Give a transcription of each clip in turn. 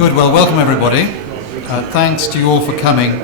Good. Well, welcome everybody. Thanks to you all for coming.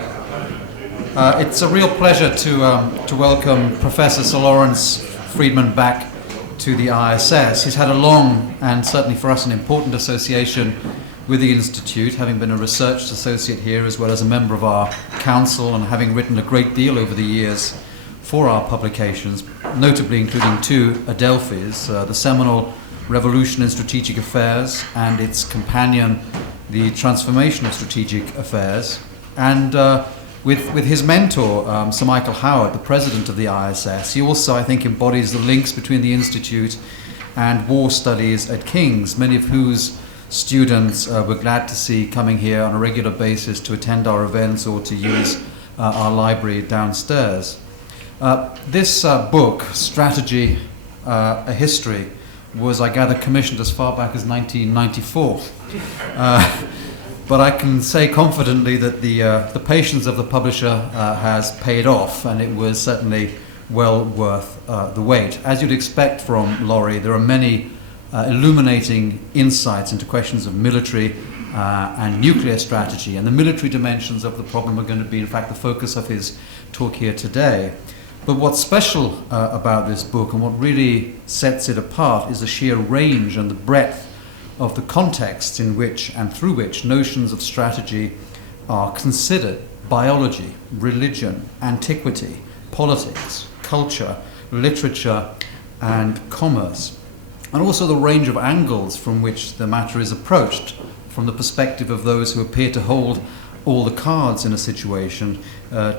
It's a real pleasure to welcome Professor Sir Lawrence Freedman back to the ISS. He's had a long and certainly for us an important association with the Institute, having been a research associate here as well as a member of our council and having written a great deal over the years for our publications, notably including two Adelphis, the seminal Revolution in Strategic Affairs and its companion, The Transformation of Strategic Affairs, and with his mentor, Sir Michael Howard, the president of the ISS. He also, I think, embodies the links between the Institute and war studies at King's, many of whose students we're glad to see coming here on a regular basis to attend our events or to use our library downstairs. This book, Strategy, A History, was, I gather, commissioned as far back as 1994. But I can say confidently that the patience of the publisher has paid off, and it was certainly well worth the wait. As you'd expect from Laurie, there are many illuminating insights into questions of military and nuclear strategy, and the military dimensions of the problem are going to be, in fact, the focus of his talk here today. But what's special about this book and what really sets it apart is the sheer range and the breadth of the contexts in which and through which notions of strategy are considered: biology, religion, antiquity, politics, culture, literature, and commerce. And also the range of angles from which the matter is approached, from the perspective of those who appear to hold all the cards in a situation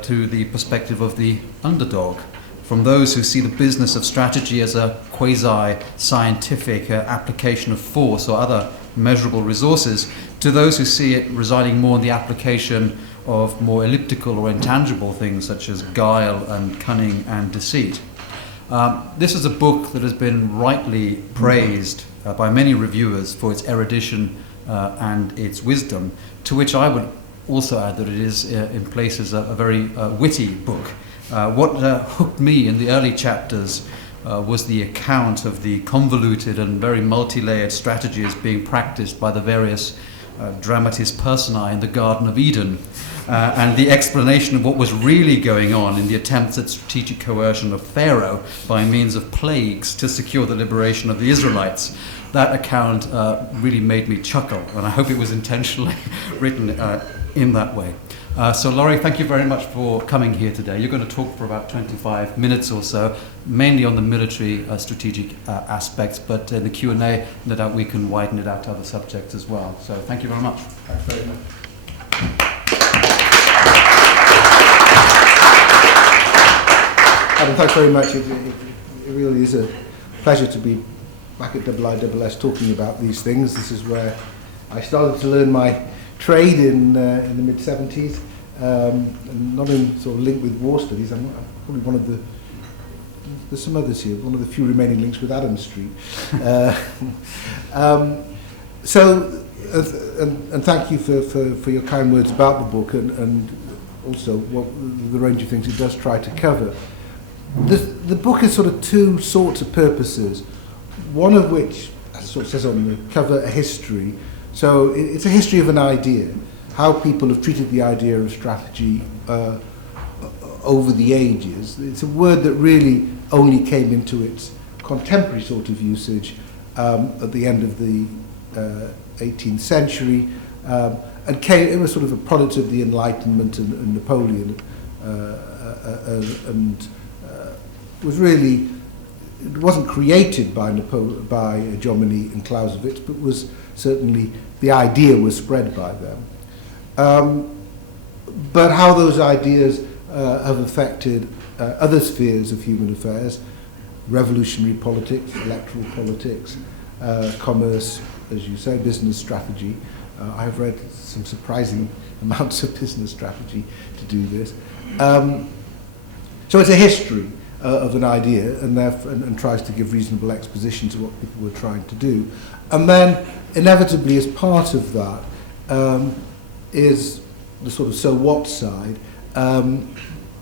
to the perspective of the underdog, from those who see the business of strategy as a quasi-scientific application of force or other measurable resources, to those who see it residing more in the application of more elliptical or intangible things such as guile and cunning and deceit. This is a book that has been rightly praised by many reviewers for its erudition and its wisdom, to which I would also add that it is in places a very witty book. What hooked me in the early chapters was the account of the convoluted and very multi-layered strategies being practiced by the various dramatis personae in the Garden of Eden, and the explanation of what was really going on in the attempts at strategic coercion of Pharaoh by means of plagues to secure the liberation of the Israelites. That account really made me chuckle, and I hope it was intentionally written in that way. So Laurie, thank you very much for coming here today. You're going to talk for about 25 minutes or so, mainly on the military strategic aspects, but in the Q&A, no doubt we can widen it out to other subjects as well. So thank you very much. Thanks very much. Adam, thanks very much. It really is a pleasure to be back at IISS talking about these things. This is where I started to learn my trade in the mid-70s, and not in sort of link with war studies. I'm probably one of the, there's some others here, one of the few remaining links with Adam Street. And thank you for your kind words about the book and also the range of things it does try to cover. The book has sort of two sorts of purposes, one of which, as it sort of says on the cover, a history. So it's a history of an idea, how people have treated the idea of strategy over the ages. It's a word that really only came into its contemporary sort of usage at the end of the 18th century, and it was sort of a product of the Enlightenment and Napoleon, and was really, it wasn't created by Jomini and Clausewitz, but was certainly, the idea was spread by them. But how those ideas have affected other spheres of human affairs, revolutionary politics, electoral politics, commerce, as you say, business strategy. I've read some surprising amounts of business strategy to do this. So it's a history of an idea, and tries to give reasonable exposition to what people were trying to do. And then, inevitably, as part of that, is the sort of so what side,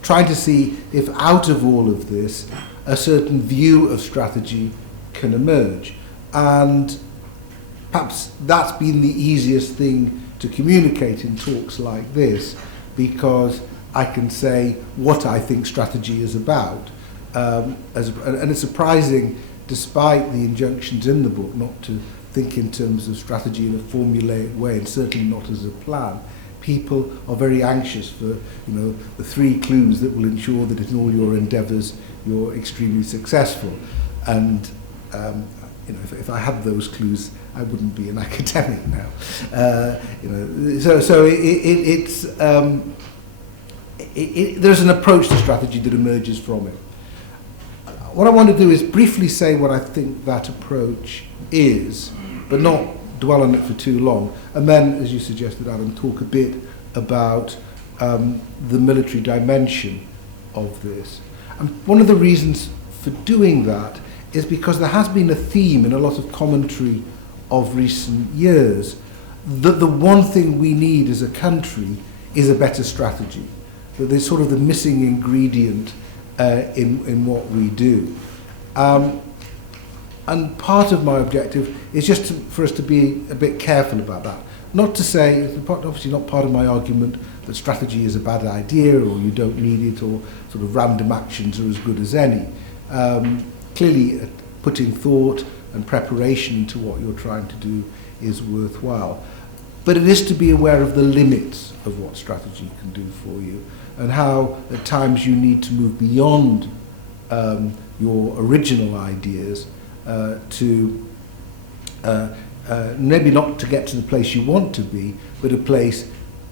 trying to see if out of all of this, a certain view of strategy can emerge. And perhaps that's been the easiest thing to communicate in talks like this, because I can say what I think strategy is about. And it's surprising, despite the injunctions in the book, not to think in terms of strategy in a formulaic way, and certainly not as a plan. People are very anxious for, the 3 clues that will ensure that in all your endeavours you're extremely successful. And if I had those clues, I wouldn't be an academic now. There's an approach to strategy that emerges from it. What I want to do is briefly say what I think that approach is, but not dwell on it for too long, and then, as you suggested, Alan, talk a bit about the military dimension of this. And one of the reasons for doing that is because there has been a theme in a lot of commentary of recent years that the one thing we need as a country is a better strategy, that there's sort of the missing ingredient in what we do. And part of my objective is just for us to be a bit careful about that. Not to say, obviously not part of my argument that strategy is a bad idea or you don't need it or sort of random actions are as good as any. Clearly putting thought and preparation into what you're trying to do is worthwhile. But it is to be aware of the limits of what strategy can do for you and how at times you need to move beyond your original ideas to maybe not to get to the place you want to be, but a place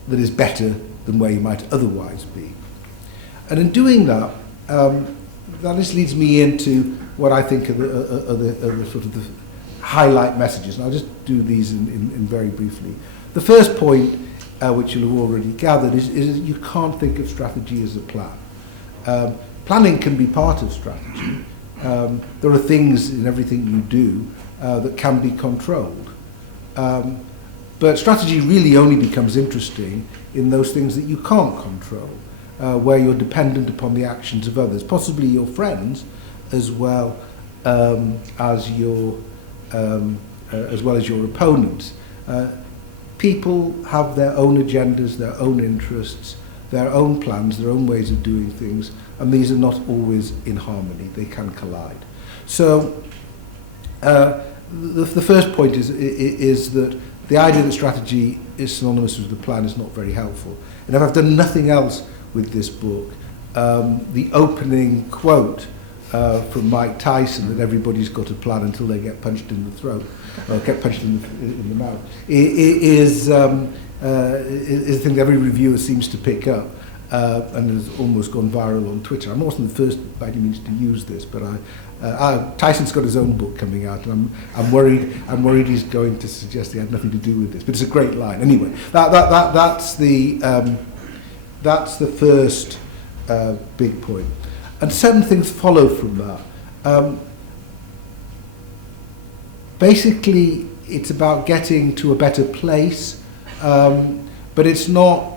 that is better than where you might otherwise be. And in doing that, that just leads me into what I think are the sort of the highlight messages. And I'll just do these in very briefly. The first point, which you'll have already gathered, is you can't think of strategy as a plan. Planning can be part of strategy. There are things in everything you do that can be controlled. But strategy really only becomes interesting in those things that you can't control, where you're dependent upon the actions of others, possibly your friends, as well as your opponents. People have their own agendas, their own interests, their own plans, their own ways of doing things, and these are not always in harmony. They can collide. So the first point is that the idea that strategy is synonymous with the plan is not very helpful. And if I've done nothing else with this book, the opening quote from Mike Tyson, that everybody's got a plan until they get punched in the throat, or get punched in the mouth, is a thing that every reviewer seems to pick up, and has almost gone viral on Twitter. I'm not the first by any means to use this, but Tyson's got his own book coming out, and I'm worried he's going to suggest he had nothing to do with this. But it's a great line. Anyway, that's the first big point, and certain things follow from that. Basically, it's about getting to a better place, but it's not.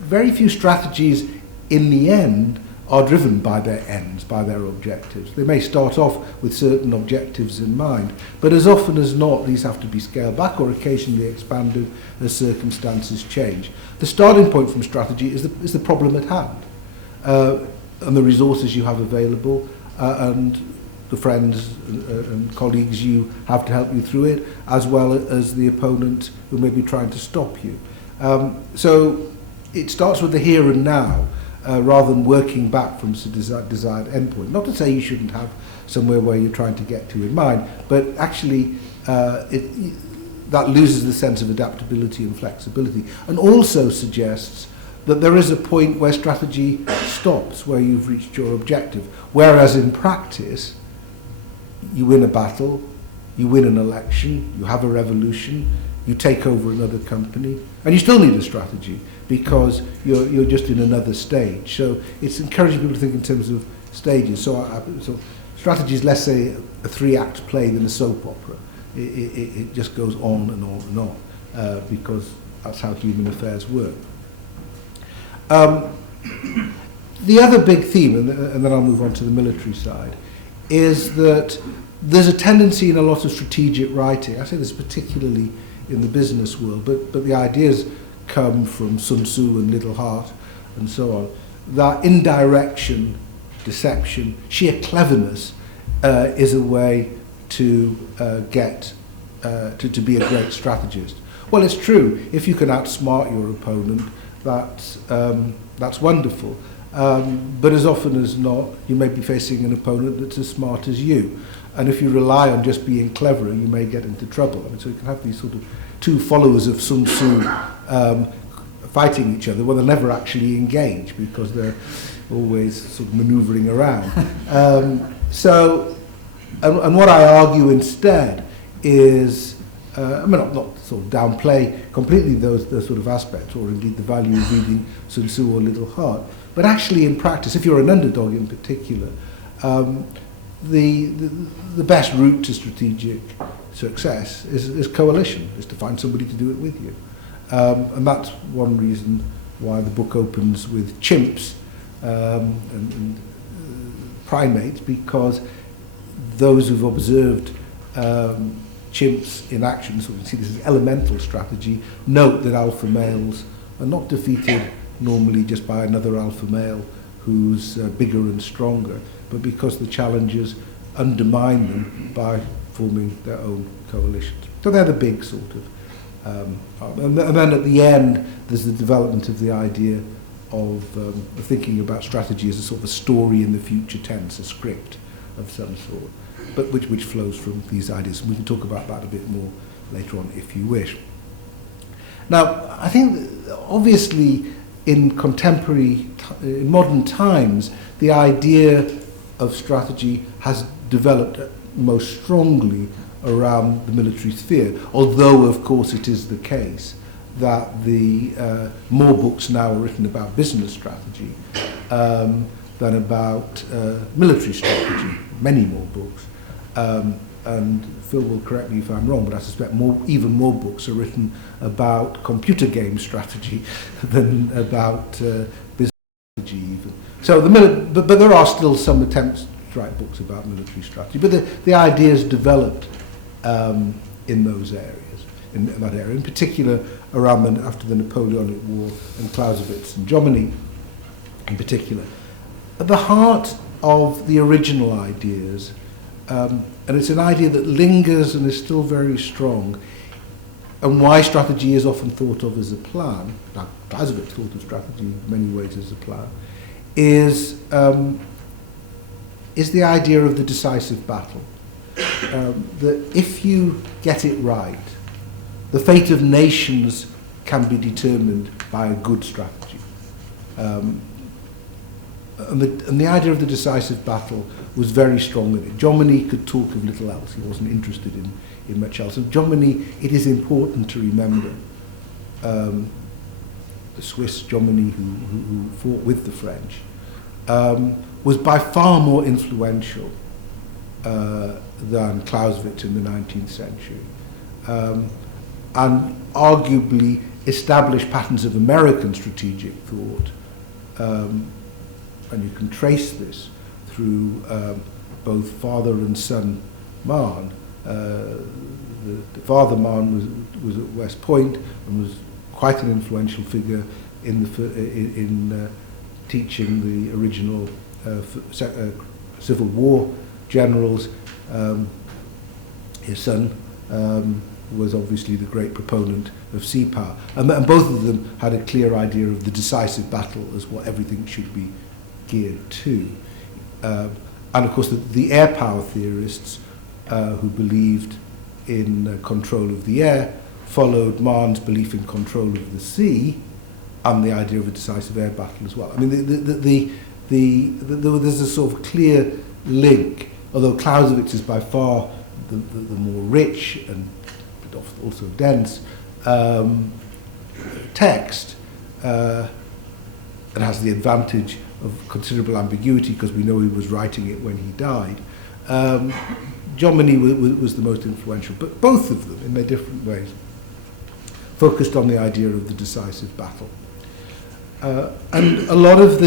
Very few strategies in the end are driven by their ends, by their objectives. They may start off with certain objectives in mind, but as often as not, these have to be scaled back or occasionally expanded as circumstances change. The starting point from strategy is the problem at hand, and the resources you have available, and the friends and colleagues you have to help you through it, as well as the opponent who may be trying to stop you. So it starts with the here and now, rather than working back from a desired endpoint. Not to say you shouldn't have somewhere where you're trying to get to in mind, but actually that loses the sense of adaptability and flexibility, and also suggests that there is a point where strategy stops, where you've reached your objective. Whereas in practice, you win a battle, you win an election, you have a revolution, you take over another company, and you still need a strategy because you're just in another stage. So it's encouraging people to think in terms of stages. So strategy is less, say, a 3-act play than a soap opera. It just goes on and on and on because that's how human affairs work. The other big theme, and then I'll move on to the military side, is that there's a tendency in a lot of strategic writing, I say this particularly in the business world, but the ideas come from Sun Tzu and Little Heart and so on, that indirection, deception, sheer cleverness is a way to to be a great strategist. Well, it's true. If you can outsmart your opponent, that's wonderful. But as often as not, you may be facing an opponent that's as smart as you. And if you rely on just being cleverer, you may get into trouble. I mean, so you can have these sort of two followers of Sun Tzu fighting each other. Well, they'll never actually engage because they're always sort of manoeuvring around. And what I argue instead is, I mean, not sort of downplay completely those sort of aspects, or indeed the value of reading Sun Tzu or Little Heart, but actually in practice, if you're an underdog in particular, the best route to strategic success is coalition, is to find somebody to do it with you. And that's one reason why the book opens with chimps and primates, because those who've observed chimps in action, so we can see this as elemental strategy, note that alpha males are not defeated normally just by another alpha male who's bigger and stronger, but because the challengers undermine them by forming their own coalitions. So they're the big sort of, and then at the end there's the development of the idea of thinking about strategy as a sort of a story in the future tense, a script of some sort, but which flows from these ideas. And we can talk about that a bit more later on if you wish. Now, I think obviously in in modern times, the idea of strategy has developed most strongly around the military sphere, although of course it is the case that the more books now are written about business strategy than about military strategy, many more books. And Phil will correct me if I'm wrong, but I suspect even more books are written about computer game strategy than about business strategy even. So but there are still some attempts to write books about military strategy, but the ideas developed in those areas, in that area, in particular around after the Napoleonic War and Clausewitz and Jomini in particular. At the heart of the original ideas, and it's an idea that lingers and is still very strong, and why strategy is often thought of as a plan, now Clausewitz thought of strategy in many ways as a plan, is the idea of the decisive battle. That if you get it right, the fate of nations can be determined by a good strategy. And the idea of the decisive battle was very strong in it. Jomini could talk of little else. He wasn't interested in much else. And Jomini, it is important to remember, the Swiss Jomini who fought with the French, was by far more influential than Clausewitz in the 19th century. And arguably established patterns of American strategic thought. And you can trace this through both father and son Mahon. The father Mahon was at West Point and was quite an influential figure in teaching the original Civil War generals. His son was obviously the great proponent of sea power, and both of them had a clear idea of the decisive battle as what everything should be geared to. And of course the air power theorists who believed in control of the air followed Mahon's belief in control of the sea and the idea of a decisive air battle as well. I mean, there's a sort of clear link, although Clausewitz is by far the more rich and but also dense text, and has the advantage of considerable ambiguity because we know he was writing it when he died. Jomini was the most influential, but both of them, in their different ways, focused on the idea of the decisive battle. And a lot of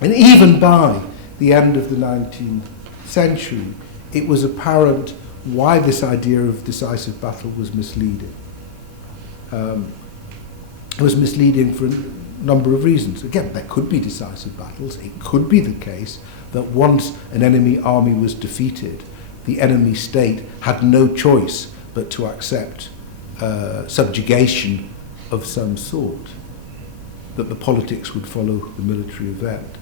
and even by the end of the 19th century, it was apparent why this idea of decisive battle was misleading. It was misleading for a number of reasons. Again, there could be decisive battles. It could be the case that once an enemy army was defeated, the enemy state had no choice but to accept subjugation of some sort, that the politics would follow the military event.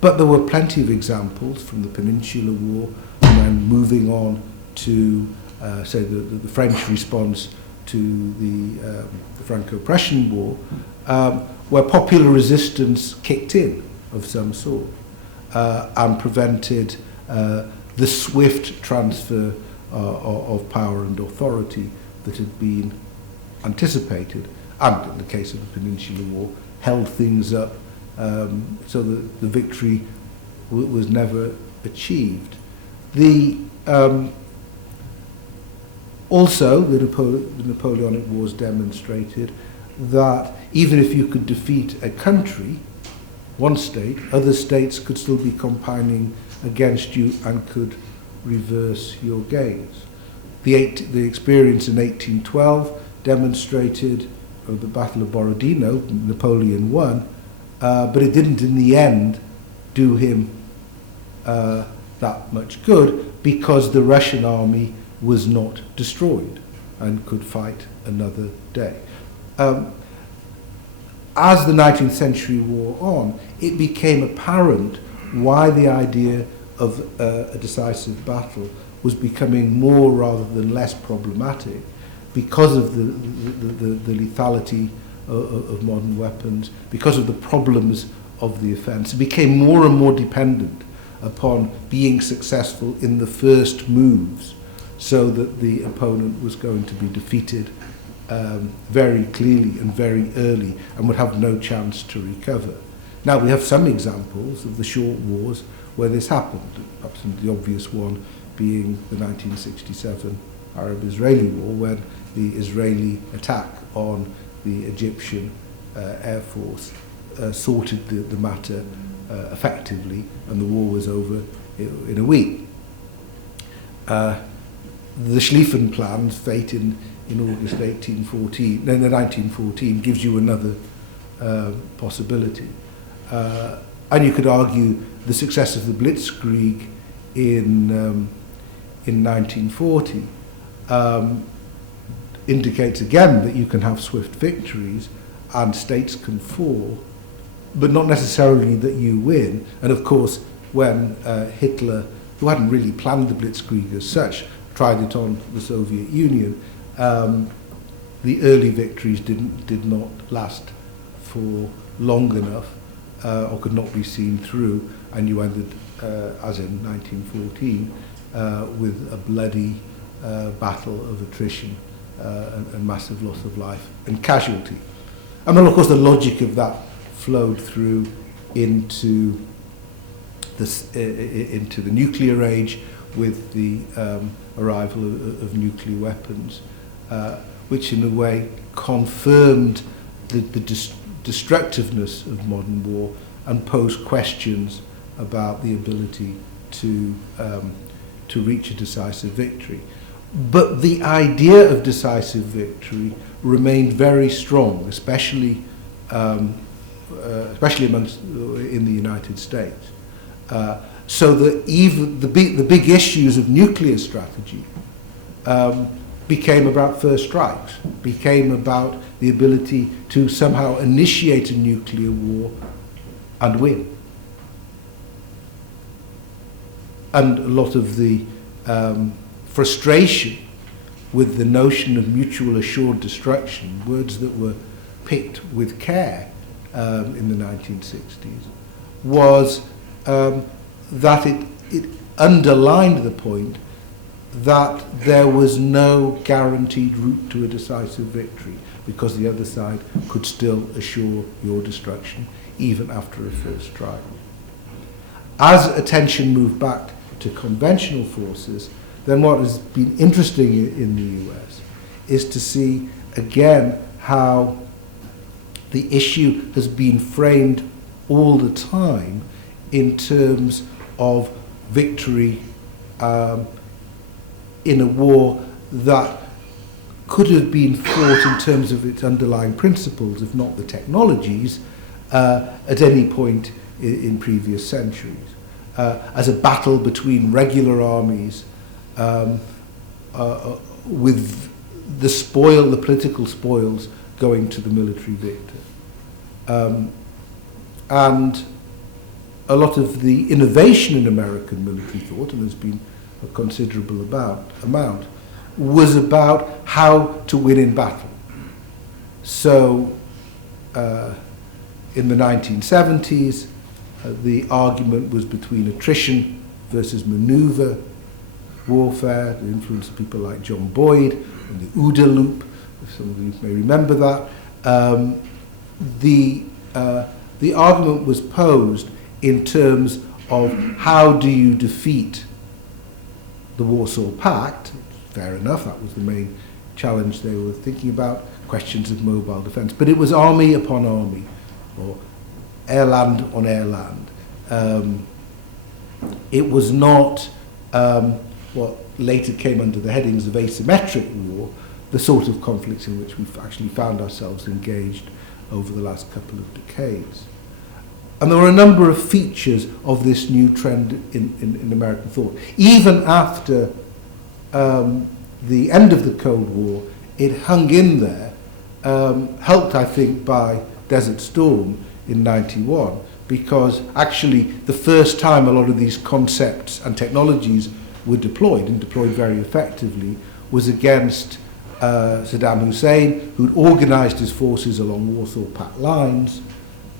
But there were plenty of examples from the Peninsular War and then moving on to, say, the French response to the Franco-Prussian War, where popular resistance kicked in of some sort and prevented the swift transfer of power and authority that had been anticipated, and in the case of the Peninsular War, held things up so that the victory was never achieved. Also, the Napoleonic Wars demonstrated that even if you could defeat a country, one state, other states could still be combining against you and could reverse your gains. The experience in 1812 demonstrated the Battle of Borodino, Napoleon won, but it didn't in the end do him that much good, because the Russian army was not destroyed and could fight another day. As the 19th century wore on, it became apparent why the idea of a decisive battle was becoming more rather than less problematic, because of the lethality of modern weapons, because of the problems of the offence. It became more and more dependent upon being successful in the first moves, so that the opponent was going to be defeated very clearly and very early and would have no chance to recover. Now, we have some examples of the short wars where this happened, perhaps the obvious one being the 1967 Arab-Israeli War, when the Israeli attack on the Egyptian Air Force sorted the matter effectively, and the war was over in a week. The Schlieffen Plan's fate in August 1914 gives you another possibility. And you could argue the success of the Blitzkrieg in 1940 indicates again that you can have swift victories and states can fall, but not necessarily that you win. And of course, when Hitler, who hadn't really planned the Blitzkrieg as such, tried it on the Soviet Union, the early victories did not last for long enough, or could not be seen through, and you ended, as in 1914, with a bloody battle of attrition and massive loss of life and casualty. And then, of course, the logic of that flowed through into the nuclear age, with the arrival of nuclear weapons, which in a way confirmed the destructiveness of modern war and posed questions about the ability to reach a decisive victory. But the idea of decisive victory remained very strong, especially amongst in the United States. So that even the big issues of nuclear strategy became about first strikes, became about the ability to somehow initiate a nuclear war and win. And a lot of the frustration with the notion of mutual assured destruction, words that were picked with care in the 1960s, was that it underlined the point that there was no guaranteed route to a decisive victory, because the other side could still assure your destruction even after a first strike. As attention moved back to conventional forces, then what has been interesting in the US is to see again how the issue has been framed all the time in terms of victory in a war that could have been fought in terms of its underlying principles, if not the technologies, at any point in previous centuries, as a battle between regular armies with the political spoils going to the military victor. And a lot of the innovation in American military thought, and there's been a considerable amount, was about how to win in battle. So in the 1970s, the argument was between attrition versus maneuver warfare, the influence of people like John Boyd and the OODA loop, if some of you may remember that. The argument was posed in terms of how do you defeat the Warsaw Pact. Fair enough, that was the main challenge they were thinking about, questions of mobile defence. But it was army upon army, or airland on airland. It was not what later came under the headings of asymmetric war, the sort of conflicts in which we've actually found ourselves engaged over the last couple of decades. And there were a number of features of this new trend in American thought. Even after the end of the Cold War, it hung in there, helped, I think, by Desert Storm in '91, because actually the first time a lot of these concepts and technologies were deployed, and deployed very effectively, was against Saddam Hussein, who'd organised his forces along Warsaw Pact lines,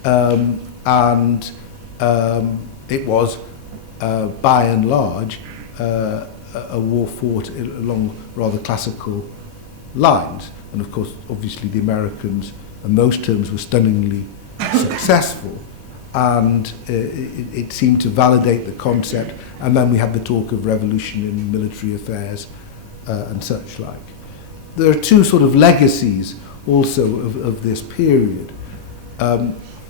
and it was, by and large, a war fought along rather classical lines. And of course, obviously, the Americans, on those terms, were stunningly successful. And it seemed to validate the concept. And then we had the talk of revolution in military affairs and such like. There are two sort of legacies also of this period.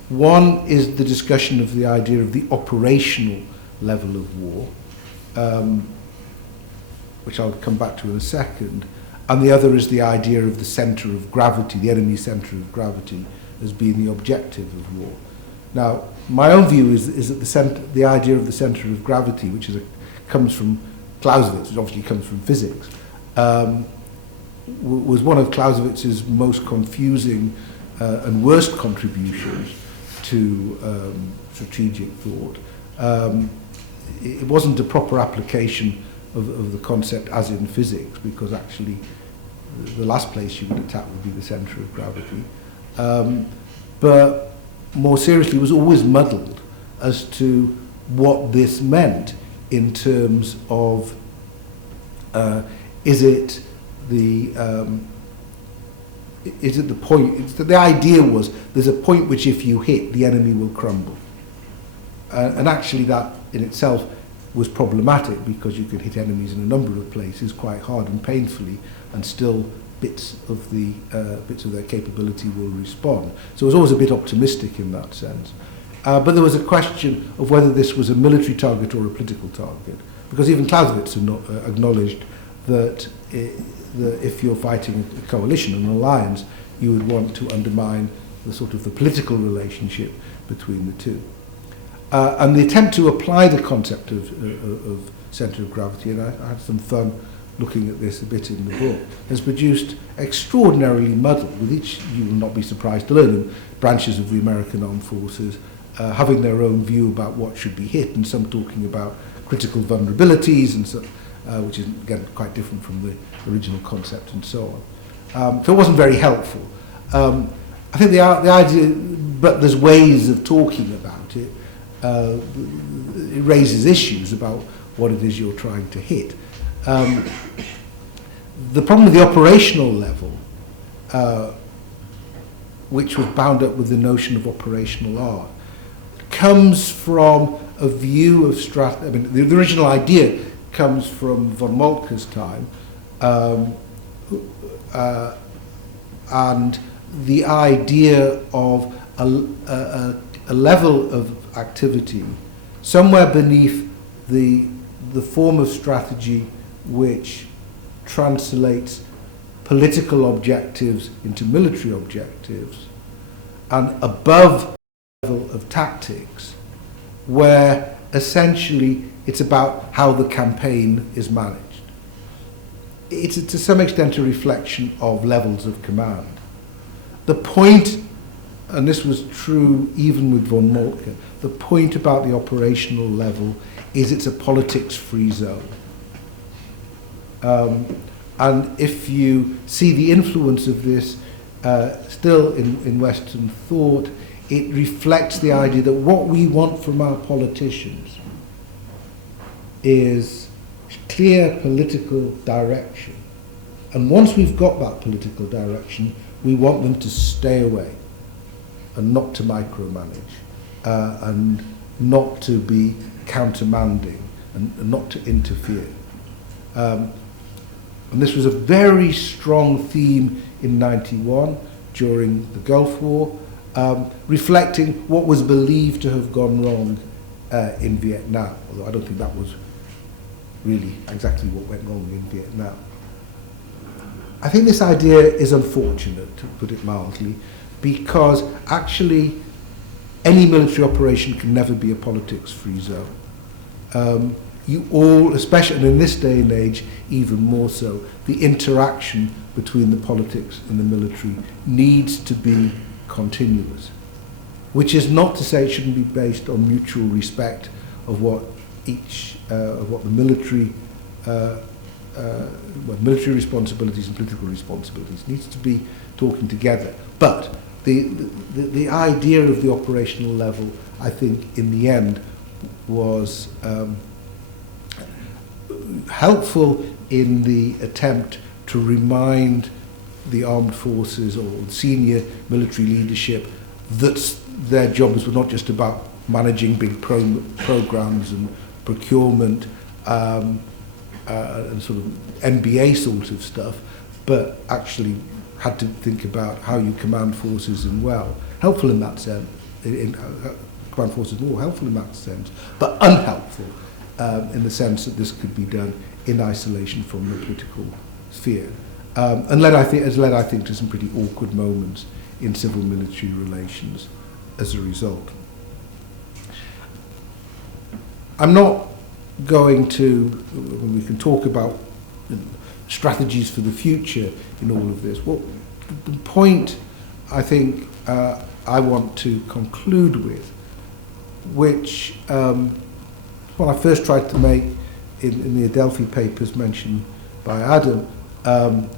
One is the discussion of the idea of the operational level of war, which I'll come back to in a second, and the other is the idea of the centre of gravity, the enemy centre of gravity, as being the objective of war. Now, my own view is that the idea of the centre of gravity, which comes from Clausewitz, which obviously comes from physics, was one of Clausewitz's most confusing and worst contributions to strategic thought. It wasn't a proper application of the concept as in physics, because actually the last place you would attack would be the centre of gravity. But more seriously, it was always muddled as to what this meant in terms of is it the point? The idea was there's a point which if you hit, the enemy will crumble. And actually that in itself was problematic, because you could hit enemies in a number of places quite hard and painfully, and still bits of their capability will respond. So it was always a bit optimistic in that sense. But there was a question of whether this was a military target or a political target, because even Clausewitz acknowledged that if you're fighting a coalition, an alliance, you would want to undermine the sort of the political relationship between the two. And the attempt to apply the concept of centre of gravity, and I had some fun looking at this a bit in the book, has produced extraordinarily muddled, with each, you will not be surprised to learn, branches of the American armed forces having their own view about what should be hit, and some talking about critical vulnerabilities, and so, which is, again, quite different from the original concept, and so on. So it wasn't very helpful. I think the idea, but there's ways of talking about it. It raises issues about what it is you're trying to hit. The problem with the operational level, which was bound up with the notion of operational art, comes from a view of the original idea comes from von Moltke's time, and the idea of a level of activity somewhere beneath the form of strategy which translates political objectives into military objectives, and above level of tactics, where essentially it's about how the campaign is managed. It's to some extent a reflection of levels of command. The point, and this was true even with von Moltke, the point about the operational level is it's a politics-free zone. And if you see the influence of this still in Western thought, it reflects the idea that what we want from our politicians is clear political direction. And once we've got that political direction, we want them to stay away and not to micromanage and not to be countermanding and not to interfere. And this was a very strong theme in '91 during the Gulf War, reflecting what was believed to have gone wrong in Vietnam, although I don't think that was really exactly what went wrong in Vietnam. I think this idea is unfortunate, to put it mildly, because actually any military operation can never be a politics-free zone. You all, especially and in this day and age, even more so, the interaction between the politics and the military needs to be continuous, which is not to say it shouldn't be based on mutual respect of what of the military military responsibilities and political responsibilities needs to be talking together. But the idea of the operational level, I think, in the end, was helpful in the attempt to remind the armed forces or senior military leadership that their jobs were not just about managing big programs and procurement and sort of MBA sort of stuff, but actually had to think about how you command forces and well. Helpful in that sense, command forces more helpful in that sense, but unhelpful in the sense that this could be done in isolation from the political sphere. And has led, I think, to some pretty awkward moments in civil-military relations as a result. I'm not going to, we can talk about strategies for the future in all of this. Well, the point I think I want to conclude with, which when I first tried to make in the Adelphi papers mentioned by Adam,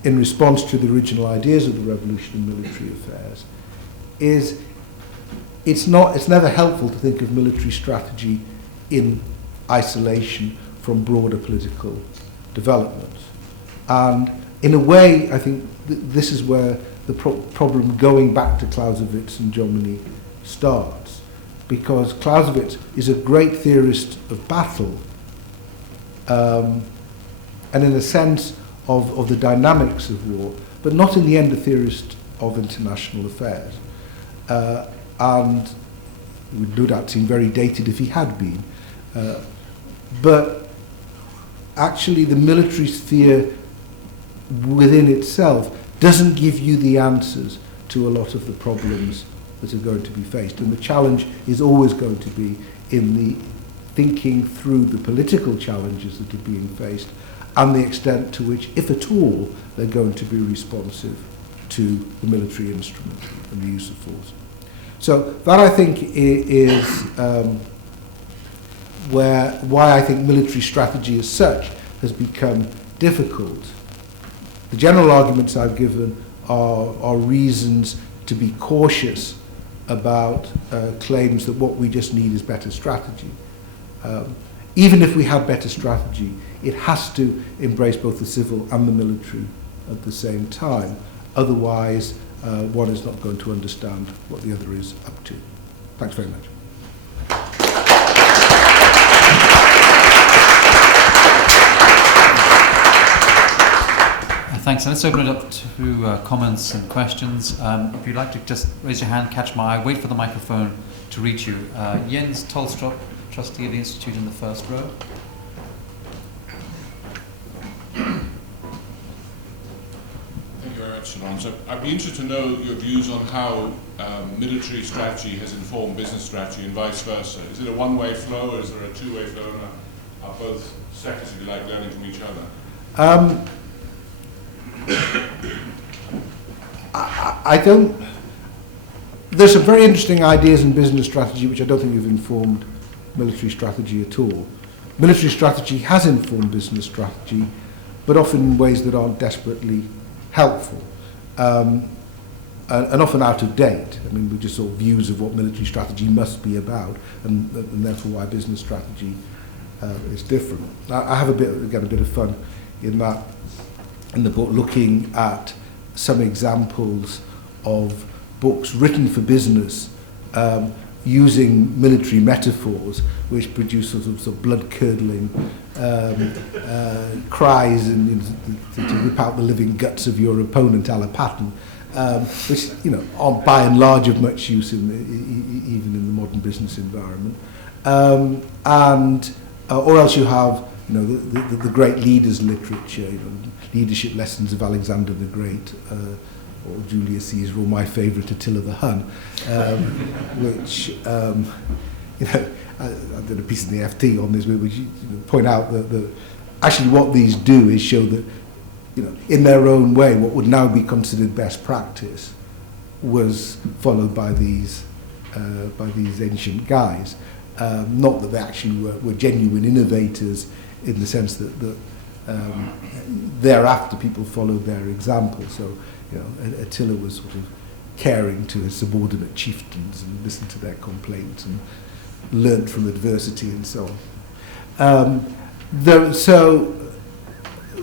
in response to the original ideas of the revolution in military affairs, is it's never helpful to think of military strategy in isolation from broader political developments. And in a way, I think this is where the problem going back to Clausewitz and Jomini starts, because Clausewitz is a great theorist of battle, and in a sense of the dynamics of war, but not in the end a theorist of international affairs. And would no doubt seem very dated if he had been. But actually the military sphere within itself doesn't give you the answers to a lot of the problems that are going to be faced. And the challenge is always going to be in the thinking through the political challenges that are being faced and the extent to which, if at all, they're going to be responsive to the military instrument and the use of force. So that, I think, is why I think military strategy as such has become difficult. The general arguments I've given are reasons to be cautious about claims that what we just need is better strategy. Even if we have better strategy, it has to embrace both the civil and the military at the same time. Otherwise, one is not going to understand what the other is up to. Thanks very much. Thanks. And let's open it up to comments and questions. If you'd like to just raise your hand, catch my eye, wait for the microphone to reach you. Jens Tolstrup trustee of the Institute in the first row. Thank you very much, Salon. So I'd be interested to know your views on how military strategy has informed business strategy and vice versa. Is it a one-way flow, or is there a two-way flow? And are both sectors, if you like, learning from each other? I don't. There's some very interesting ideas in business strategy which I don't think have informed military strategy at all. Military strategy has informed business strategy, but often in ways that aren't desperately helpful, and often out of date. I mean, we just sort of views of what military strategy must be about, and therefore why business strategy is different. I have a bit of fun in the book, looking at some examples of books written for business, using military metaphors, which produce sort of blood-curdling cries and to rip out the living guts of your opponent, a la Patton, which aren't by and large of much use even in the modern business environment, or else you have the great leaders literature, leadership lessons of Alexander the Great, or Julius Caesar, or my favourite Attila the Hun, which I did a piece in the FT on this, which point out that actually what these do is show that in their own way what would now be considered best practice was followed by these ancient guys. Not that they actually were genuine innovators in the sense that thereafter people followed their example. So Attila was sort of caring to his subordinate chieftains and listened to their complaints and learnt from adversity and so on. So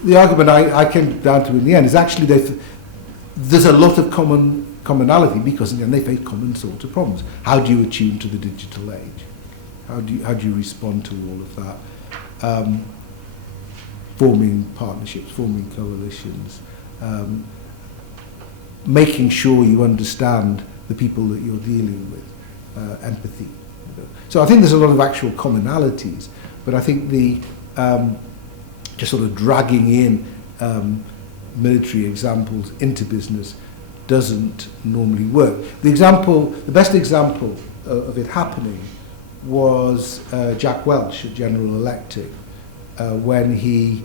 the argument I came down to in the end is actually there's a lot of commonality, because again they face common sorts of problems. How do you attune to the digital age? How do you respond to all of that? Forming partnerships, forming coalitions, making sure you understand the people that you're dealing with, empathy. So I think there's a lot of actual commonalities, but I think the just sort of dragging in military examples into business doesn't normally work. The best example of it happening was Jack Welch at General Electric, when he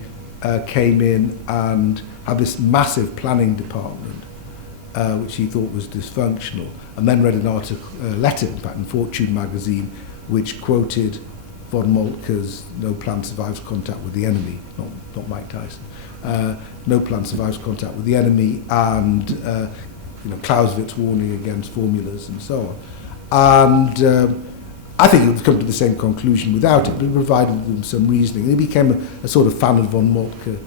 came in and had this massive planning department, which he thought was dysfunctional, and then read an letter, in fact, in Fortune magazine, which quoted von Moltke's "No plan survives contact with the enemy," not Mike Tyson. No plan survives contact with the enemy, and Clausewitz's warning against formulas and so on. And I think it would come to the same conclusion without it, but it provided them some reasoning. And he became a sort of fan of von Moltke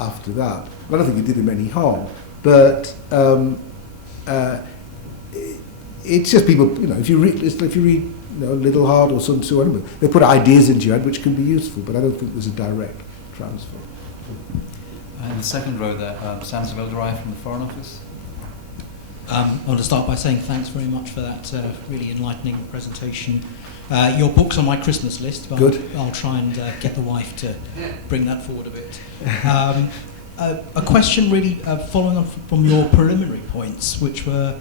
after that. I don't think it did him any harm, but it's just people. If you read Little Hard or Sun Tzu, anyway, they put ideas into your head which can be useful, but I don't think there's a direct transfer. In the second row there, Sam Zabeldarai from the Foreign Office. I want to start by saying thanks very much for that really enlightening presentation. Your book's on my Christmas list, but Good. I'll try and get the wife to bring that forward a bit. A question really following on from your preliminary points, which were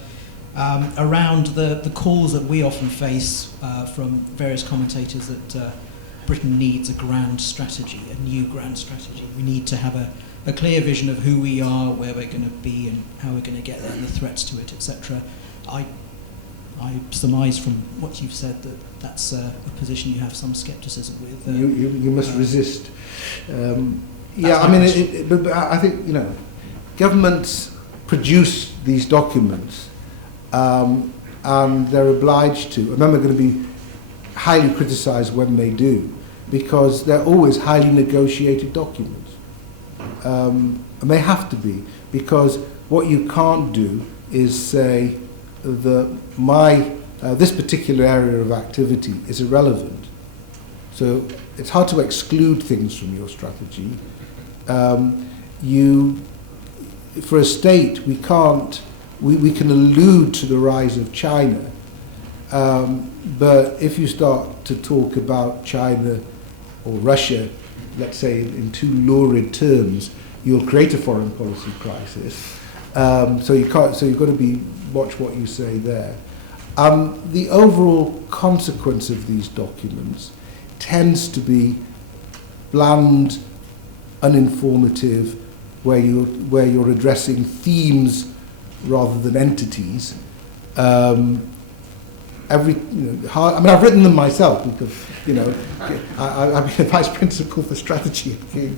around the calls that we often face from various commentators that Britain needs a grand strategy, a new grand strategy. We need to have a clear vision of who we are, where we're going to be, and how we're going to get there, and the threats to it, etc. I surmise from what you've said that that's a position you have some scepticism with. You must resist. I mean, but I think governments produce these documents, and they're obliged to, and then they're going to be highly criticised when they do, because they're always highly negotiated documents. And they have to be, because what you can't do is say that this particular area of activity is irrelevant. So it's hard to exclude things from your strategy. For a state, we can allude to the rise of China, But if you start to talk about China or Russia, let's say in too lurid terms, you'll create a foreign policy crisis. So you can't. So you've got to watch what you say there. The overall consequence of these documents tends to be bland, uninformative, where you're addressing themes rather than entities. I've written them myself because I've been a vice principal for strategy at King.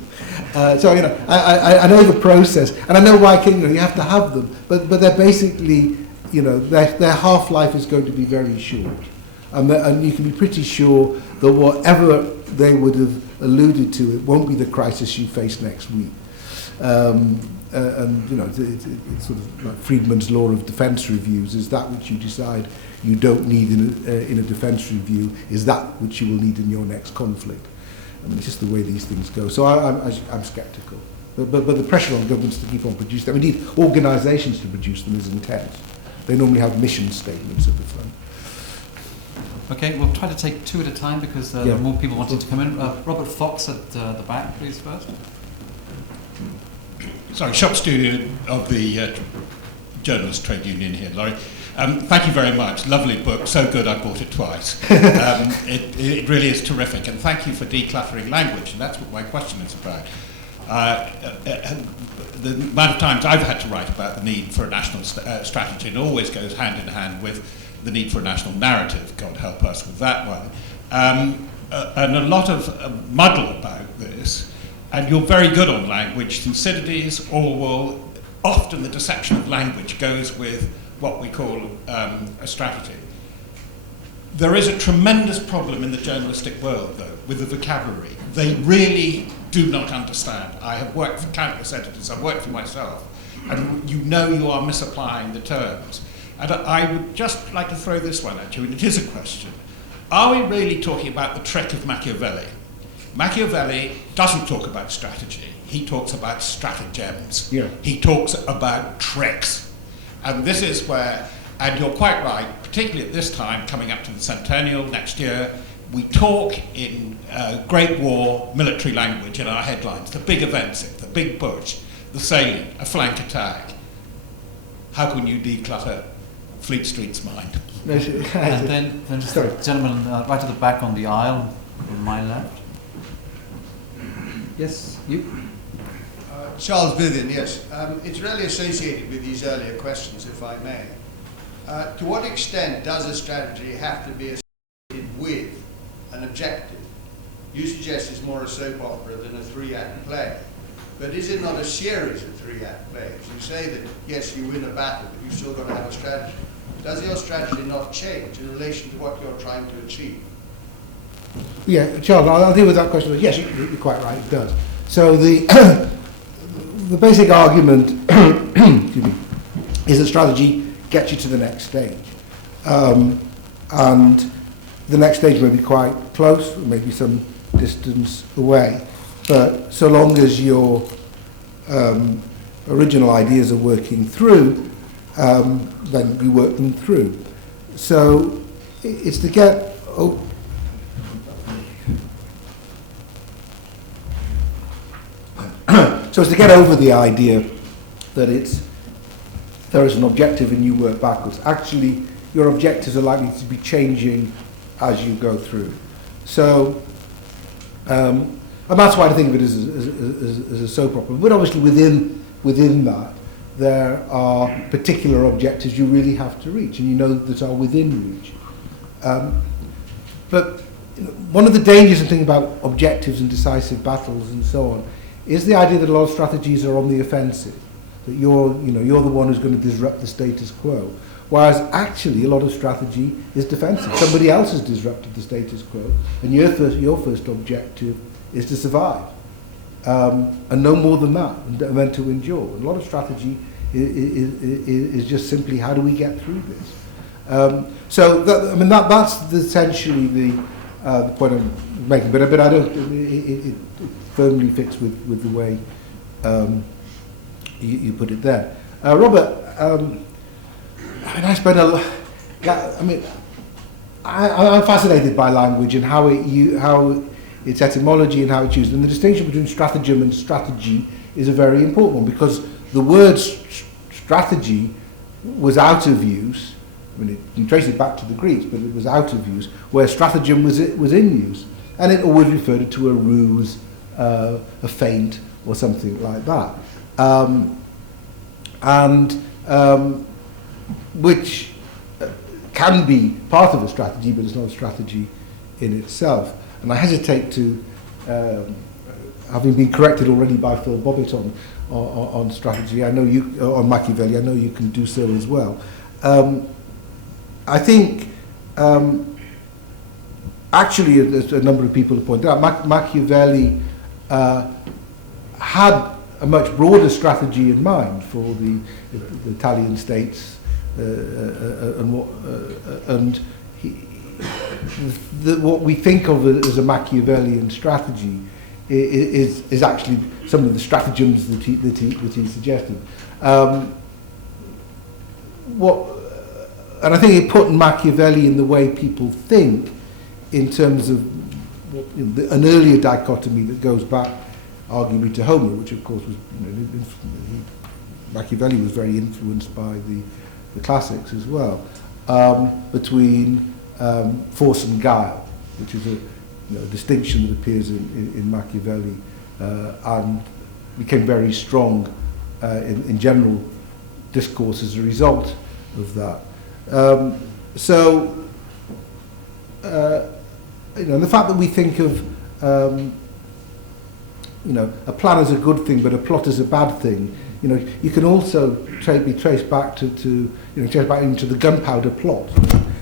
So I know the process and I know why you have to have them, but they're basically their half-life is going to be very short, and you can be pretty sure that whatever they would have alluded to, it won't be the crisis you face next week. It's sort of like Friedman's law of defence reviews: is that which you decide you don't need in a defence review is that which you will need in your next conflict. I mean, it's just the way these things go. So I'm sceptical. But the pressure on governments to keep on producing them, indeed organisations to produce them, is intense. They normally have mission statements at the front. Okay, we'll try to take two at a time because there are more people wanting to come in. Robert Fox at the back, please, first. Sorry, shop steward of the Journalist Trade Union here, Laurie. Thank you very much. Lovely book. So good I bought it twice. It really is terrific. And thank you for decluttering language. And that's what my question is about. The amount of times I've had to write about the need for a national strategy, it always goes hand in hand with the need for a national narrative. God help us with that one. And a lot of muddle about this. And you're very good on language. Thucydides, Orwell, often the deception of language goes with what we call a strategy. There is a tremendous problem in the journalistic world, though, with the vocabulary. They really do not understand. I have worked for countless editors, I've worked for myself, and you are misapplying the terms. And I would just like to throw this one at you, and it is a question. Are we really talking about the trick of Machiavelli? Machiavelli doesn't talk about strategy, he talks about stratagems. Yeah. He talks about tricks. And this is where, and you're quite right, particularly at this time, coming up to the centennial next year, we talk in Great War military language in our headlines, the big offensive, the big push, the salient, a flank attack. How can you declutter Fleet Street's mind? And then just the gentleman right at the back on the aisle, on my left. Yes, you? Charles Vivian, yes. It's really associated with these earlier questions, if I may. To what extent does a strategy have to be associated with an objective? You suggest it's more a soap opera than a three-act play. But is it not a series of three-act plays? You say that, yes, you win a battle, but you've still got to have a strategy. Does your strategy not change in relation to what you're trying to achieve? Yeah, Charles, I'll deal with that question. Yes, you're quite right, it does. So the basic argument excuse me, is that strategy gets you to the next stage. And the next stage may be quite close, maybe some distance away. But so long as your original ideas are working through, then you work them through. So it's to get... So it's to get over the idea that there is an objective and you work backwards. Actually, your objectives are likely to be changing as you go through. So, and that's why I think of it as a soap opera. But obviously within that, there are particular objectives you really have to reach, and you know that are within reach. But one of the dangers of thinking about objectives and decisive battles and so on is the idea that a lot of strategies are on the offensive, that you're the one who's going to disrupt the status quo, whereas actually a lot of strategy is defensive. Somebody else has disrupted the status quo, and your first objective is to survive, and no more than that, and then to endure. And a lot of strategy is just simply how do we get through this. So that's essentially the point I'm making, but I don't. It firmly fits with the way you put it there. Robert, I spent I'm fascinated by language and how its etymology and how it's used. And the distinction between stratagem and strategy is a very important one, because the word strategy was out of use. I mean, you can trace it back to the Greeks, but it was out of use, where stratagem was in use. And it always referred to a ruse, a feint, or something like that. Which can be part of a strategy, but it's not a strategy in itself. And I hesitate to, having been corrected already by Phil Bobbitt on strategy, I know you, on Machiavelli, I know you can do so as well. I think, actually, as a number of people have pointed out, Machiavelli had a much broader strategy in mind for the Italian states, what we think of as a Machiavellian strategy is actually some of the stratagems that he suggested. And I think it put Machiavelli in the way people think, in terms of an earlier dichotomy that goes back arguably to Homer, which of course was, Machiavelli was very influenced by the classics as well, between force and guile, which is a distinction that appears in Machiavelli, and became very strong in general discourse as a result of that. And the fact that we think of a plan as a good thing, but a plot as a bad thing, you can also be traced back to traced back into the gunpowder plot,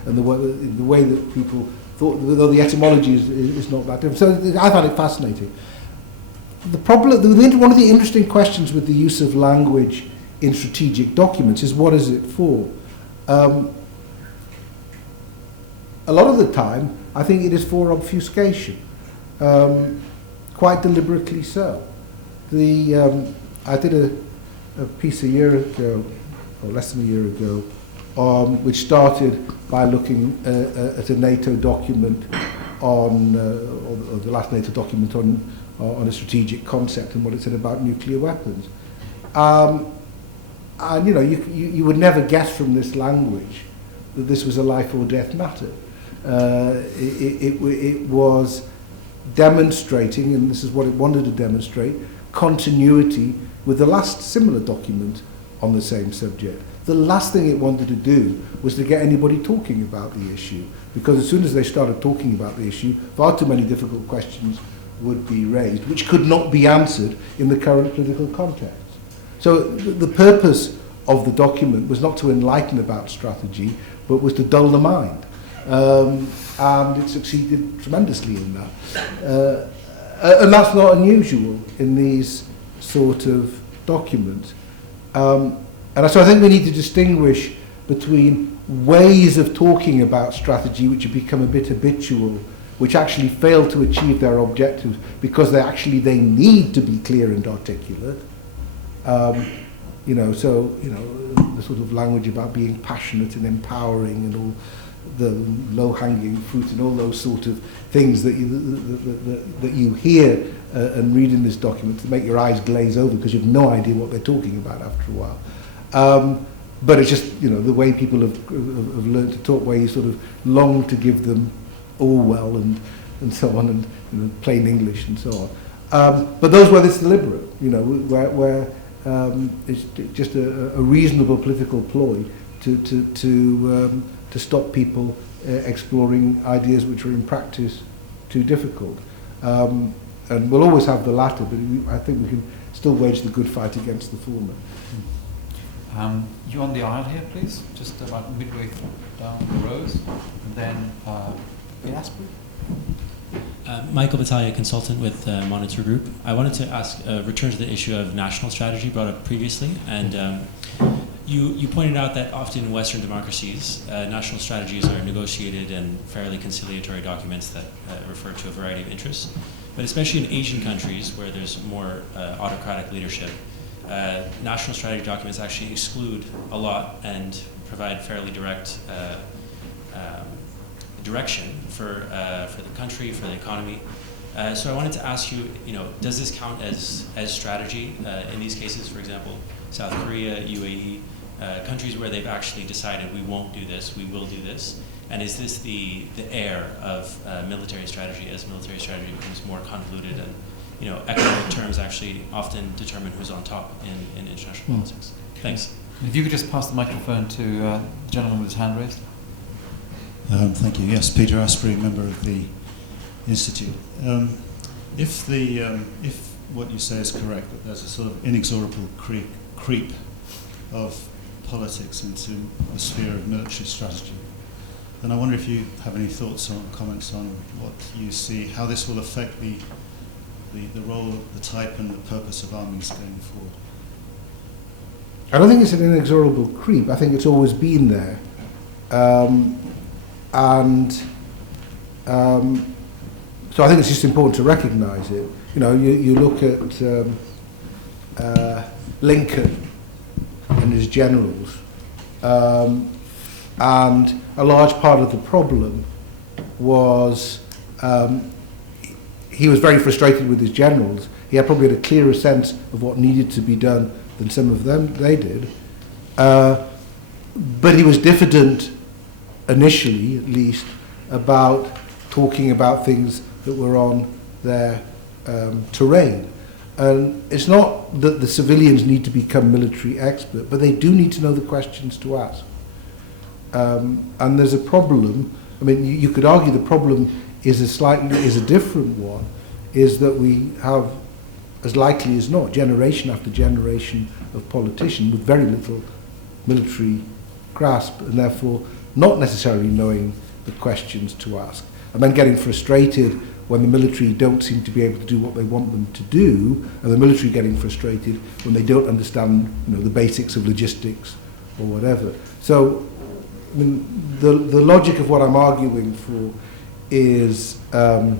and the way that people thought, though the etymology is not that different. So I find it fascinating. The problem, one of the interesting questions with the use of language in strategic documents is, what is it for? A lot of the time, I think it is for obfuscation, quite deliberately so. I did a piece a year ago, or less than a year ago, which started by looking at a NATO document or the last NATO document on a strategic concept and what it said about nuclear weapons. And you would never guess from this language that this was a life or death matter. It was demonstrating, and this is what it wanted to demonstrate, continuity with the last similar document on the same subject. The last thing it wanted to do was to get anybody talking about the issue, because as soon as they started talking about the issue, far too many difficult questions would be raised, which could not be answered in the current political context. So the purpose of the document was not to enlighten about strategy, but was to dull the mind. And it succeeded tremendously in that. And that's not unusual in these sort of documents. And so I think we need to distinguish between ways of talking about strategy which have become a bit habitual, which actually fail to achieve their objectives because they need to be clear and articulate. The sort of language about being passionate and empowering and all the low-hanging fruit and all those sort of things that you hear and read in this document to make your eyes glaze over because you have no idea what they're talking about after a while. But it's just, the way people have learned to talk, where you sort of long to give them Orwell and so on, and plain English and so on. But those where it's deliberate, where it's just a reasonable political ploy to stop people exploring ideas which are in practice too difficult. And we'll always have the latter, but I think we can still wage the good fight against the former. You on the aisle here, please, just about midway down the rows, and then Asprey. Michael Battaglia, consultant with Monitor Group. I wanted to ask, return to the issue of national strategy brought up previously, and you pointed out that often in Western democracies, national strategies are negotiated and fairly conciliatory documents that refer to a variety of interests. But especially in Asian countries where there's more autocratic leadership, national strategy documents actually exclude a lot and provide fairly direct direction for the country, for the economy. So I wanted to ask you, does this count as strategy in these cases? For example, South Korea, UAE, countries where they've actually decided we won't do this, we will do this. And is this the heir of military strategy as military strategy becomes more convoluted and economic terms actually often determine who's on top in international politics? Thanks. If you could just pass the microphone to the gentleman with his hand raised. Thank you. Yes, Peter Asprey, member of the Institute. If what you say is correct, that there's a sort of inexorable creep of politics into the sphere of military strategy, then I wonder if you have any thoughts or comments on what you see, how this will affect the role, the type and the purpose of armies going forward. I don't think it's an inexorable creep. I think it's always been there. So I think it's just important to recognise it. You look at Lincoln and his generals, and a large part of the problem was he was very frustrated with his generals. He had probably had a clearer sense of what needed to be done than some of they did. But he was diffident, initially at least, about talking about things that were on their terrain. And it's not that the civilians need to become military expert, but they do need to know the questions to ask. And there's a problem. I mean, you could argue the problem is a different one, is that we have, as likely as not, generation after generation of politicians with very little military grasp, and therefore not necessarily knowing the questions to ask, and then getting frustrated when the military don't seem to be able to do what they want them to do, and the military getting frustrated when they don't understand, the basics of logistics or whatever. So, I mean, the logic of what I'm arguing for is a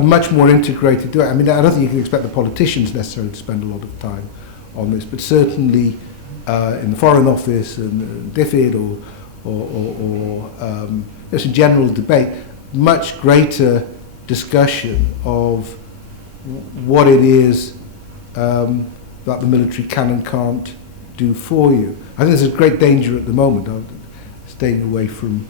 much more integrated. I mean, I don't think you can expect the politicians necessarily to spend a lot of time on this, but certainly in the Foreign Office and DFID or just a general debate, much greater discussion of what it is that the military can and can't do for you. I think there's a great danger at the moment, staying away from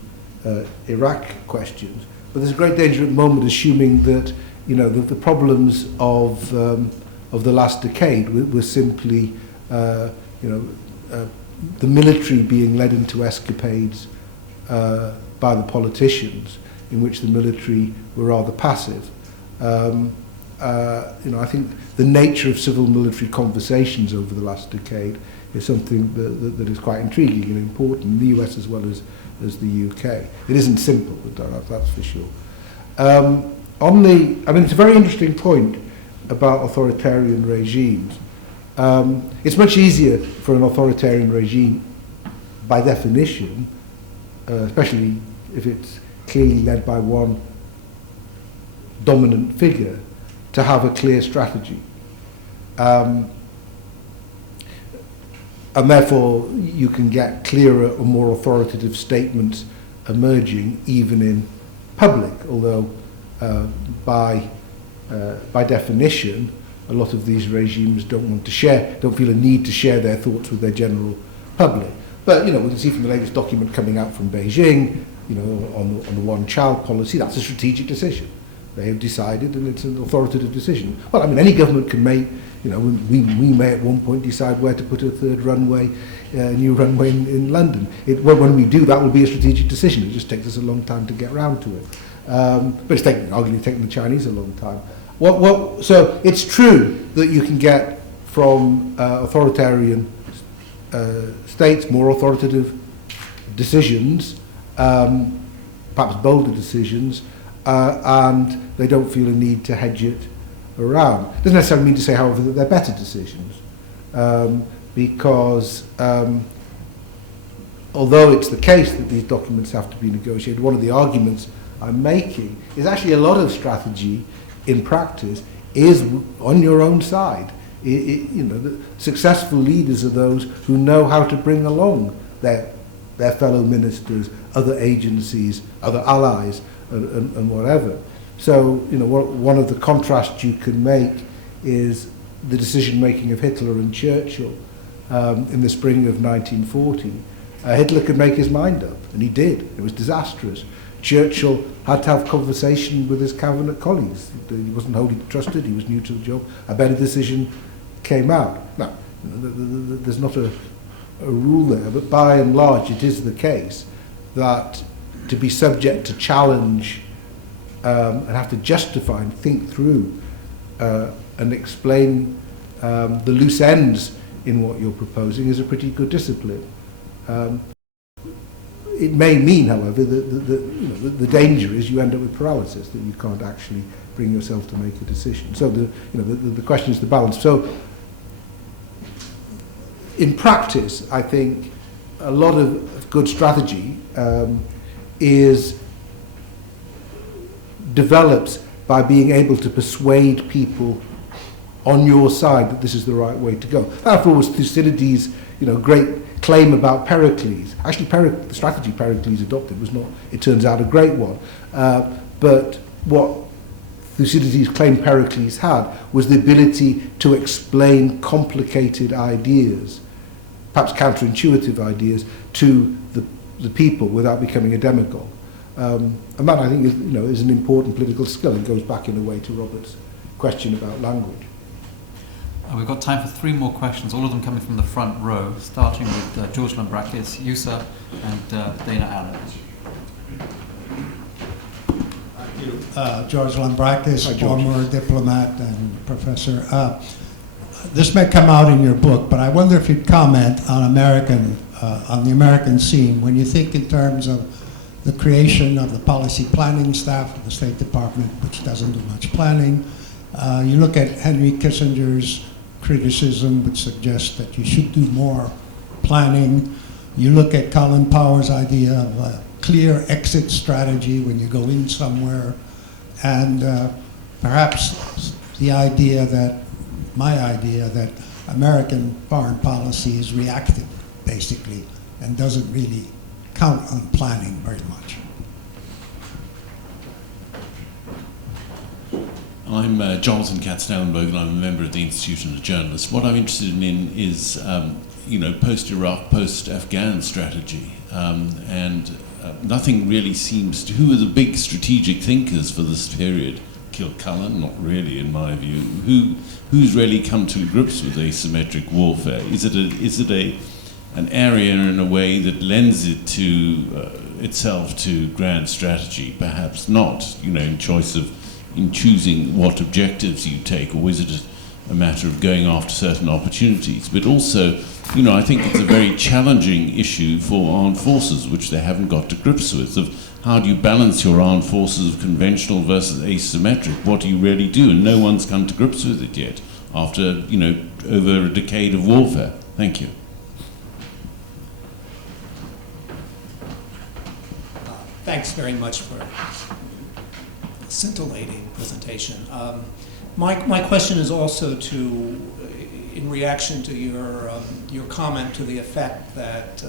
Iraq questions, but there's a great danger at the moment assuming that the problems of the last decade were simply the military being led into escapades by the politicians, in which the military were rather passive. I think the nature of civil-military conversations over the last decade is something that is quite intriguing and important in the US as well as the UK. It isn't simple, but that's for sure. It's a very interesting point about authoritarian regimes. It's much easier for an authoritarian regime, by definition, especially if it's clearly led by one dominant figure, to have a clear strategy. And therefore you can get clearer or more authoritative statements emerging even in public, although by definition a lot of these regimes don't feel a need to share their thoughts with their general public. But we can see from the latest document coming out from Beijing, on the one-child policy, that's a strategic decision. They have decided, and it's an authoritative decision. Well, I mean, any government can make, we may at one point decide where to put a third runway, new runway in London. When we do, that will be a strategic decision. It just takes us a long time to get round to it. But it's arguably taken the Chinese a long time. So it's true that you can get from authoritarian states more authoritative decisions, perhaps bolder decisions, and they don't feel a need to hedge it around. It doesn't necessarily mean to say, however, that they're better decisions, because although it's the case that these documents have to be negotiated, one of the arguments I'm making is actually a lot of strategy in practice is on your own side. The successful leaders are those who know how to bring along their fellow ministers, other agencies, other allies, and whatever. So, one of the contrasts you can make is the decision-making of Hitler and Churchill in the spring of 1940. Hitler could make his mind up, and he did. It was disastrous. Churchill had to have conversation with his cabinet colleagues. He wasn't wholly trusted, he was new to the job. A better decision came out. Now, there's not a rule there, but by and large it is the case that to be subject to challenge and have to justify and think through and explain the loose ends in what you're proposing is a pretty good discipline. It may mean, however, that the danger is you end up with paralysis, that you can't actually bring yourself to make a decision. So the question is the balance. So in practice, I think a lot of good strategy develops by being able to persuade people on your side that this is the right way to go. After all, was Thucydides' great claim about Pericles. Actually, the strategy Pericles adopted was not, it turns out, a great one. But what Thucydides claimed Pericles had was the ability to explain complicated ideas, perhaps counterintuitive ideas, to the people without becoming a demagogue. And that, I think, is an important political skill. It goes back in a way to Robert's question about language. We've got time for 3 more questions, all of them coming from the front row, starting with George Lambrakis, Yusa, and Dana Allen. Thank you. George Lambrakis, former diplomat and professor. This may come out in your book, but I wonder if you'd comment on the American scene when you think in terms of the creation of the policy planning staff of the State Department, which doesn't do much planning. You look at Henry Kissinger's criticism, which suggests that you should do more planning. You look at Colin Powell's idea of a clear exit strategy when you go in somewhere, and perhaps my idea that American foreign policy is reactive, basically, and doesn't really count on planning very much. I'm Jonathan Katz-Nellenberg, and I'm a member of the Institute and a journalist. What I'm interested in is, post-Iraq, post-Afghan strategy, and nothing really seems to. Who are the big strategic thinkers for this period? Kilcullen, not really, in my view. Who's really come to grips with asymmetric warfare? Is it an area in a way that lends it to itself to grand strategy? Perhaps not. In choosing what objectives you take, or is it a matter of going after certain opportunities? But also, I think it's a very challenging issue for armed forces, which they haven't got to grips with, of how do you balance your armed forces of conventional versus asymmetric? What do you really do? And no one's come to grips with it yet, after, over a decade of warfare. Thank you. Thanks very much for scintillating presentation. My question is also in reaction to your comment to the effect that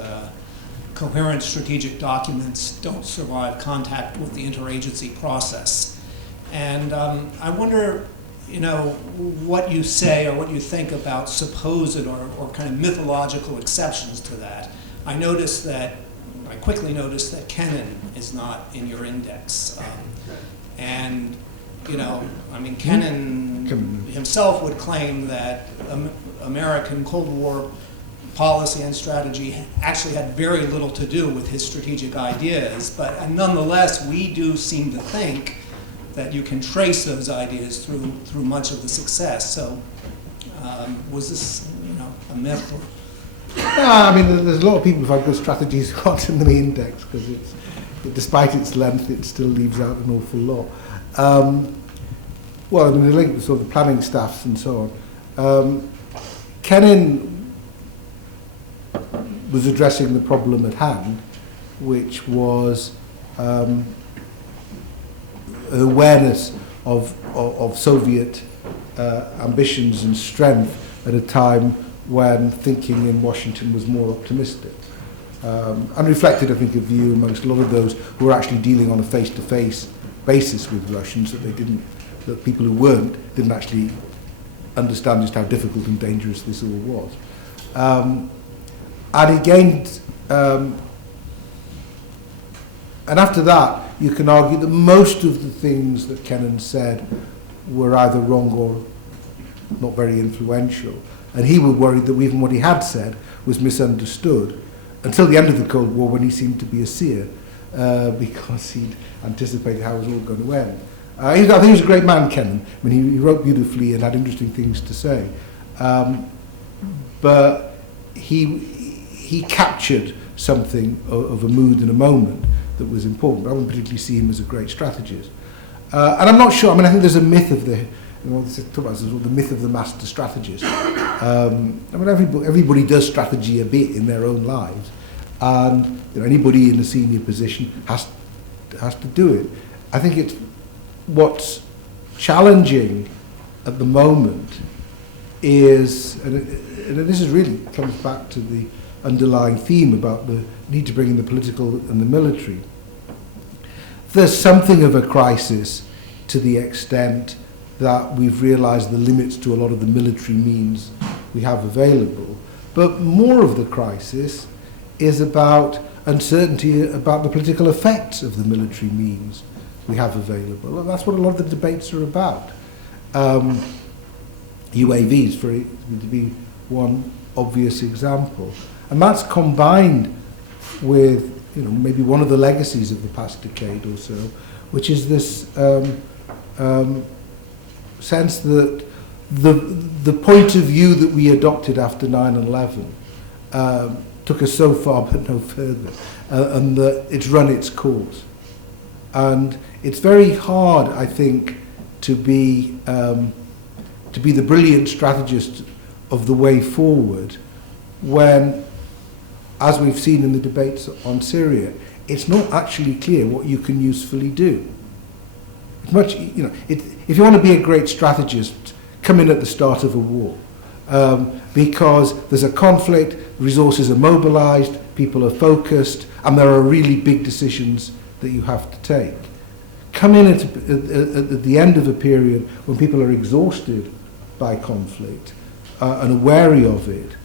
coherent strategic documents don't survive contact with the interagency process. And I wonder, what you say or what you think about supposed or kind of mythological exceptions to that. I quickly noticed that Kenan is not in your index. And, Kenan himself would claim that American Cold War policy and strategy actually had very little to do with his strategic ideas, but nonetheless, we do seem to think that you can trace those ideas through much of the success. So, was this, a myth? There's a lot of people who've had good strategies who aren't in the index, because despite its length, it still leaves out an awful lot. The link to sort of the planning staffs and so on. Kenan was addressing the problem at hand, which was awareness of Soviet ambitions and strength at a time when thinking in Washington was more optimistic. And reflected, I think, a view amongst a lot of those who were actually dealing on a face-to-face basis with Russians that people who weren't didn't actually understand just how difficult and dangerous this all was. And he gained, and after that, you can argue that most of the things that Kenan said were either wrong or not very influential. And he was worried that even what he had said was misunderstood until the end of the Cold War, when he seemed to be a seer, because he'd anticipated how it was all going to end. I think he was a great man, Kenan. I mean, he wrote beautifully and had interesting things to say. But he captured something of a mood and a moment that was important. I wouldn't particularly see him as a great strategist. And I'm not sure, I mean, I think there's a myth of the myth of the master strategist. I mean, everybody does strategy a bit in their own lives, and anybody in a senior position has to do it. I think it's what's challenging at the moment is, and this is really comes back to the underlying theme about the need to bring in the political and the military. There's something of a crisis to the extent that we've realised the limits to a lot of the military means we have available. But more of the crisis is about uncertainty about the political effects of the military means we have available. And that's what a lot of the debates are about. UAVs, to be one obvious example. And that's combined with maybe one of the legacies of the past decade or so, which is this sense that the point of view that we adopted after 9/11 took us so far but no further, and that it's run its course. And it's very hard, I think, to be the brilliant strategist of the way forward when, as we've seen in the debates on Syria, it's not actually clear what you can usefully do. It's much, if you want to be a great strategist, come in at the start of a war, because there's a conflict, resources are mobilized, people are focused, and there are really big decisions that you have to take. Come in at the end of a period when people are exhausted by conflict and are wary of it,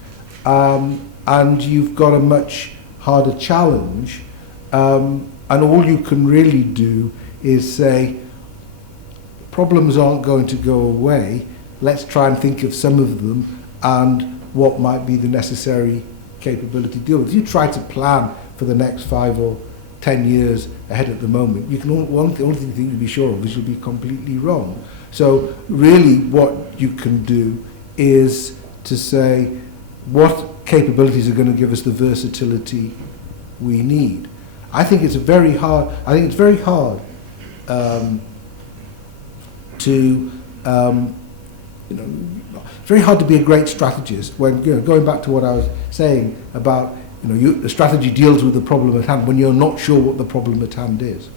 and you've got a much harder challenge, and all you can really do is say, problems aren't going to go away, let's try and think of some of them and what might be the necessary capability to deal with. If you try to plan for the next 5 or 10 years ahead at the moment, you can the only thing you can be sure of is you'll be completely wrong. So really what you can do is to say what capabilities are going to give us the versatility we need. I think it's very hard very hard to be a great strategist when, going back to what I was saying about, the strategy deals with the problem at hand when you're not sure what the problem at hand is.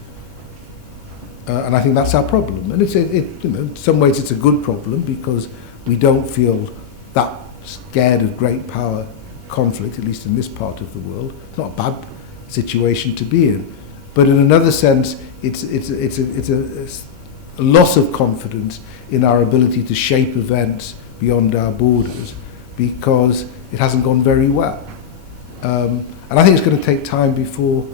And I think that's our problem. And in some ways it's a good problem because we don't feel that scared of great power conflict, at least in this part of the world. It's not a bad situation to be in. But in another sense, it's a loss of confidence in our ability to shape events beyond our borders because it hasn't gone very well. And I think it's going to take time before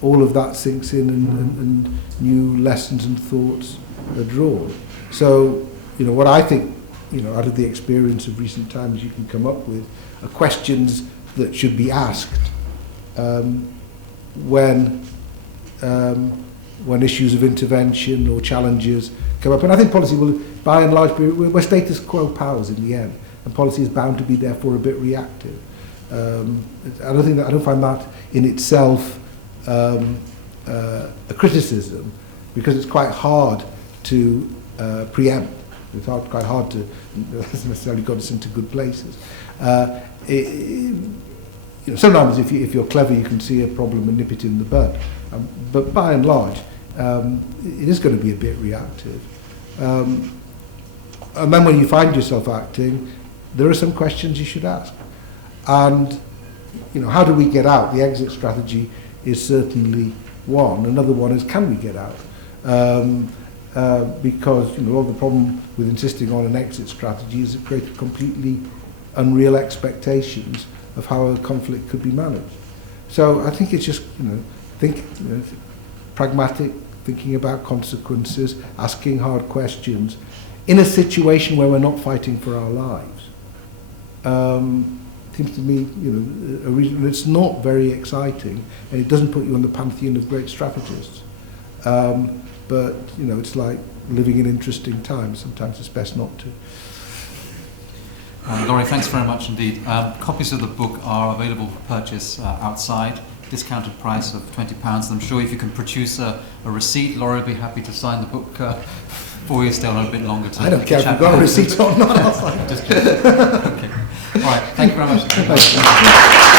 all of that sinks in and new lessons and thoughts are drawn. So, what I think, out of the experience of recent times you can come up with are questions that should be asked when issues of intervention or challenges come up. And I think policy will, by and large, we're status quo powers in the end, and policy is bound to be therefore a bit reactive. I don't find that in itself a criticism, because it's quite hard to preempt. It's quite hard to necessarily got us into good places. Sometimes if you're clever, you can see a problem and nip it in the bud. But by and large, it is going to be a bit reactive. And then when you find yourself acting, there are some questions you should ask. And, how do we get out? The exit strategy is certainly one. Another one is, can we get out? Because, all the problem with insisting on an exit strategy is it creates completely unreal expectations of how a conflict could be managed. So I think it's just, pragmatic, thinking about consequences, asking hard questions in a situation where we're not fighting for our lives. Seems to me, a reason it's not very exciting, and it doesn't put you on the pantheon of great strategists. But it's like living in interesting times. Sometimes it's best not to. Laurie, thanks very much indeed. Copies of the book are available for purchase outside. Discounted price of £20. I'm sure if you can produce a receipt, Laurie will be happy to sign the book for you. Stay on a bit longer. I don't care if you've got a receipt or not. I'll sign it. Just okay. All right. Thank you very much.